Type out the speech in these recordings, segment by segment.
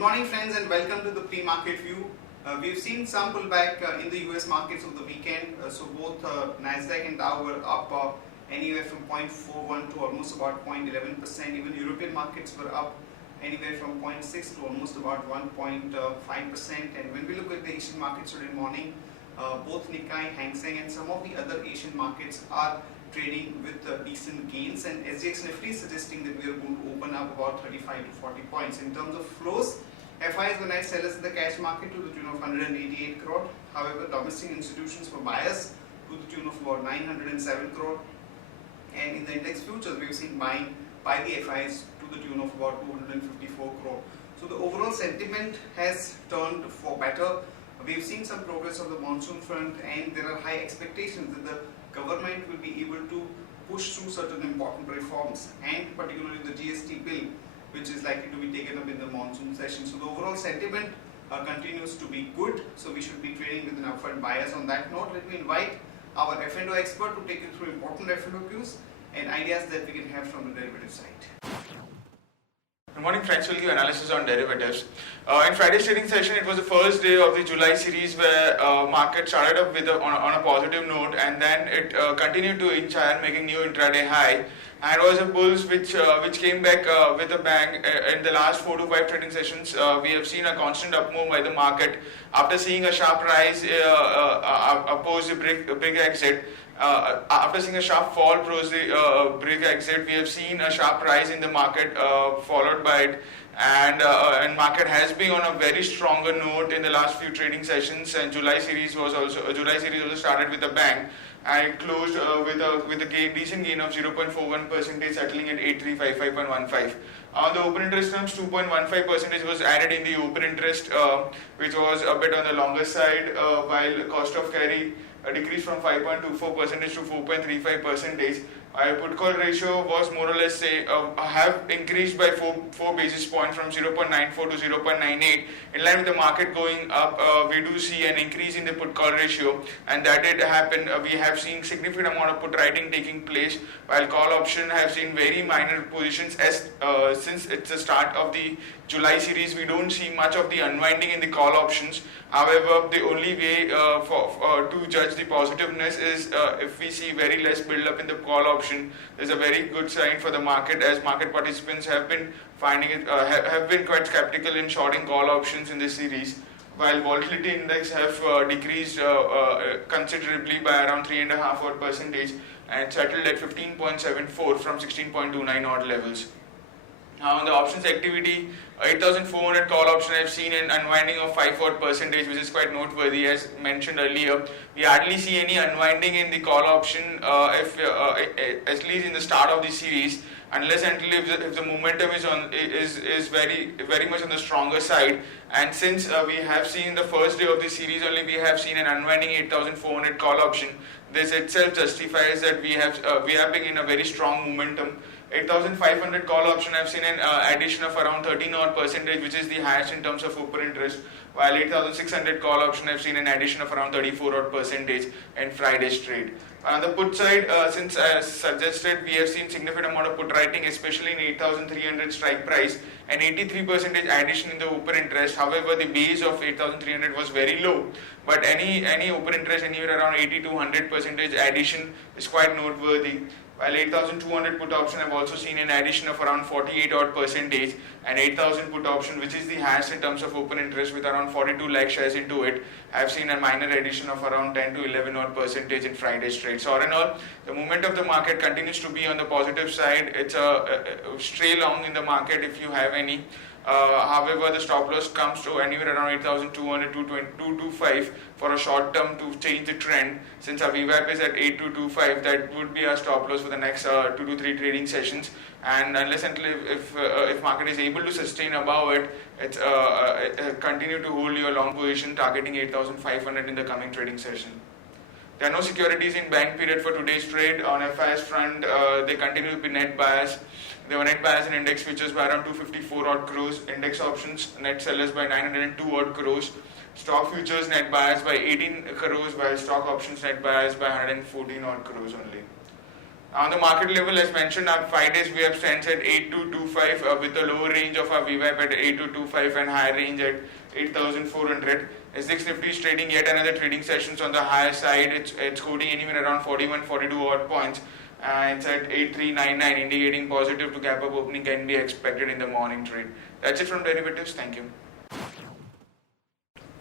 Good morning friends and welcome to the pre-market view. We've seen some pullback in the US markets over the weekend. So both Nasdaq and Dow were up anywhere from 0.41 to almost about 0.11%. Even European markets were up anywhere from 0.6 to almost about 1.5%. And when we look at the Asian markets today morning, both Nikkei, Hang Seng and some of the other Asian markets are trading with decent gains, and SGX Nifty is suggesting that we are going to open up about 35 to 40 points. In terms of flows, FIs were net sellers in the cash market to the tune of 188 crore. However, domestic institutions were buyers to the tune of about 907 crore. And in the index futures, we've seen buying by the FIs to the tune of about 254 crore. So the overall sentiment has turned for better. We've seen some progress on the monsoon front, and there are high expectations that the government will be able to push through certain important reforms, and particularly the GST bill, which is likely to be taken up in the monsoon session. So the overall sentiment continues to be good. So we should be trading with an upward bias. On that note, let me invite our F&O expert to take you through important F&O cues and ideas that we can have from the derivative side. Good morning friends, we'll give analysis on derivatives. In Friday's trading session, it was the first day of the July series where market started up with on a positive note, and then it continued to inch higher, making new intraday high. And it was a bulls which came back with a bang. In the last 4 to 5 trading sessions, we have seen a constant up move by the market after seeing a sharp rise post the big exit. After seeing a sharp fall post the big exit, we have seen a sharp rise in the market followed by it, and market has been on a very stronger note in the last few trading sessions. And July series also started with a bang, and it closed with a decent gain of 0.41%, settling at 8355.15. On the open interest terms, 2.15% was added in the open interest, which was a bit on the longer side, while cost of carry decreased from 5.24% to 4.35%. Put call ratio was more or less have increased by 4 basis points from 0.94 to 0.98. In line with the market going up, we do see an increase in the put call ratio, and that did happen. We have seen significant amount of put writing taking place, while call option have seen very minor positions. As since it's the start of the July series, we don't see much of the unwinding in the call options. However, the only way to judge the positiveness is if we see very less build up in the call option. There's a very good sign for the market, as market participants have been finding it have been quite skeptical in shorting call options in this series, while volatility index have decreased considerably by around 3.5% and settled at 15.74 from 16.29 odd levels. Now on the options activity, 8,400 call option I've seen an unwinding of 5%, which is quite noteworthy. As mentioned earlier, we hardly see any unwinding in the call option, at least in the start of the series, unless until if the momentum is very much on the stronger side. And since we have seen the first day of the series only, we have seen an unwinding 8,400 call option. This itself justifies that we have been in a very strong momentum. 8,500 call option, I've seen an addition of around 13%, which is the highest in terms of open interest, while 8,600 call option, I've seen an addition of around 34% in Friday's trade. On the put side, since I suggested, we have seen significant amount of put writing, especially in 8,300 strike price, and 83% addition in the open interest. However, the base of 8,300 was very low, but any open interest anywhere around 80 to 100% addition is quite noteworthy. While 8,200 put option, I've also seen an addition of around 48%, and 8,000 put option, which is the highest in terms of open interest with around 42 lakh shares into it, I've seen a minor addition of around 10 to 11% in Friday's trade. So all in all, the movement of the market continues to be on the positive side. It's a stray long in the market if you have any. However, the stop loss comes to anywhere around 8,200 to 225 for a short term to change the trend. Since our VWAP is at 8225, that would be our stop loss for the next 2 to 3 trading sessions. And unless until if market is able to sustain above it, it's continue to hold your long position targeting 8,500 in the coming trading session. There are no securities in bank period for today's trade. On FIS front, they continue to be net buyers. They were net buyers in index futures by around 254 odd crores, index options net sellers by 902 odd crores, stock futures net buyers by 18 crores, while stock options net buyers by 114 odd crores only. On the market level, as mentioned, our 5 days we have stands at 8225 with a lower range of our VWAP at 8225 and higher range at 8400. SGX Nifty is trading yet another trading sessions on the higher side. It's quoting anywhere around 41, 42 odd points. It's at 8399, indicating positive to gap up opening can be expected in the morning trade. That's it from derivatives. Thank you.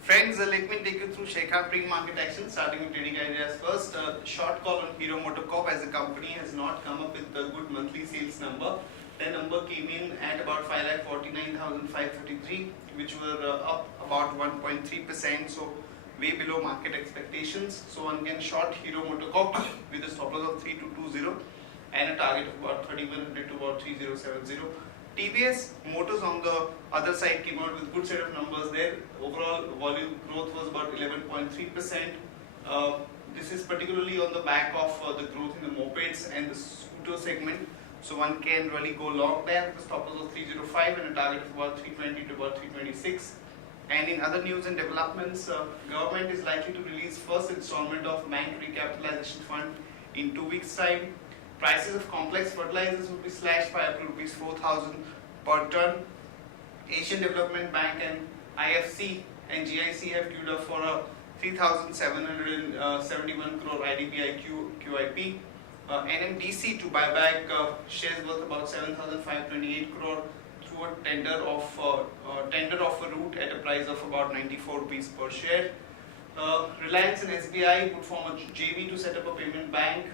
Friends, let me take you through Sharekhan pre-market action, starting with trading ideas first. Short call on Hero MotoCorp, as the company has not come up with a good monthly sales number. Their number came in at about 5,49,533, which were up about 1.3%, so way below market expectations. So one can short Hero MotoCorp with a stop loss of 3220 and a target of about 3100 to about 3070. TVS Motors on the other side came out with good set of numbers there. Overall volume growth was about 11.3%. This is particularly on the back of the growth in the mopeds and the scooter segment. So one can really go long there. The stop loss of 305 and a target of about 320 to about 326. And in other news and developments, government is likely to release first installment of bank recapitalization fund in 2 weeks' time. Prices of complex fertilizers will be slashed by up to rupees 4,000 per ton. Asian Development Bank and IFC and GIC have queued up for a 3,771 crore IDBI QIP. NMDC to buy back shares worth about 7,528 crore through a tender offer route at a price of about 94 rupees per share. Reliance and SBI would form a JV to set up a payment bank,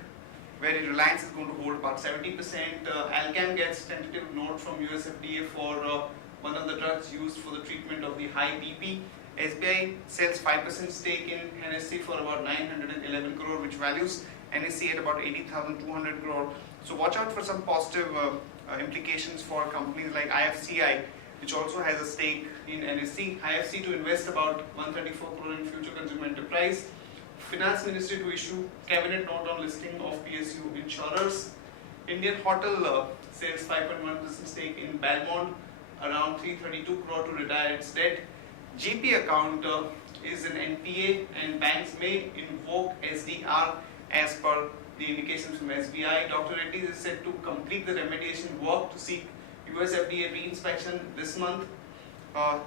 where Reliance is going to hold about 70%. Alcam gets tentative note from US FDA for one of the drugs used for the treatment of the high BP. SBI sells 5% stake in NSE for about 911 crore, which values NSE at about 80,200 crore. So watch out for some positive implications for companies like IFCI, which also has a stake in NSE. IFC to invest about 134 crore in future consumer enterprise. Finance Ministry to issue cabinet note on listing of PSU insurers. Indian Hotel sells 5.1% stake in Balmond, around 332 crore to retire its debt. GP account is an NPA and banks may invoke SDR as per the indications from SBI. Dr. Reddy is said to complete the remediation work to seek US FDA re-inspection this month.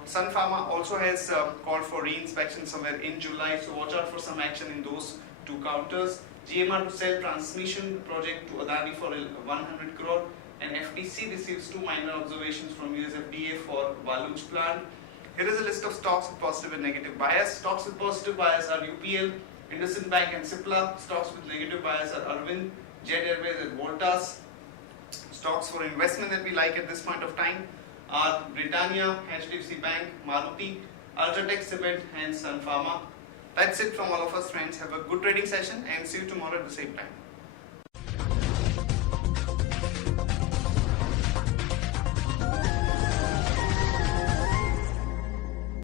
Sun Pharma also has called for re-inspection somewhere in July, so watch out for some action in those two counters. GMR to sell transmission project to Adani for 100 crore, and FTC receives 2 minor observations from US FDA for Waluj plant. Here is a list of stocks with positive and negative bias. Stocks with positive bias are UPL, IndusInd Bank and Cipla. Stocks with negative bias are Arvind, Jet Airways and Voltas. Stocks for investment that we like at this point of time are Britannia, HDFC Bank, Maruti, Ultratech Cement and Sun Pharma. That's it from all of us, friends. Have a good trading session and see you tomorrow at the same time.